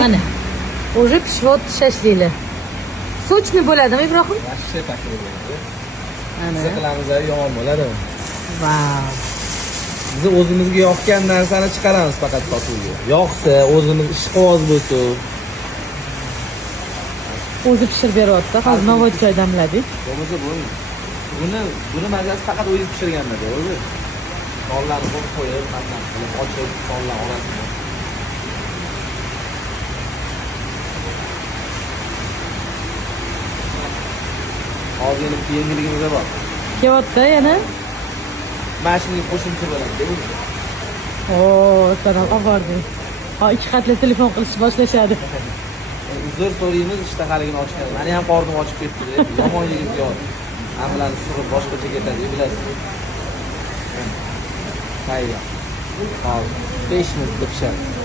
Mana. Уже pishvot shashliklar. Sochni bo'ladimi, Ibrohim? Yaxshi taklif bo'ladi. Ana. Siz qilamizlar yomon bo'ladi. Vau. Biz o'zimizga yoqgan narsani chiqaramiz faqat sotuvga. Yoqsa, o'zimiz ishqiboz bo'lsa, O'zi pishirib beryapti. Hozir novvoy choy damladik. bo'lmasa bo'lmaydi. Buni mazasi faqat o'zingiz pishirganmidi, o'zi. Nonlarni qo'yib, qanday qilib ochib, nonlar orasida. Hozir yengilligimiz bor. Kelyapti yana. Mashinaga qo'shimcha bo'ladi. Salom avarding. Ikki qatli telefon qilishni boshlashadi. Uzr so'raymiz, ishtahaligini ochgan. Meni ham qornim ochib ketdi. Yomon yigit yo'q. Hammalarni surib boshqacha ketadi, bilasiz. Tayyor. Hozir 5 minutda pishadi.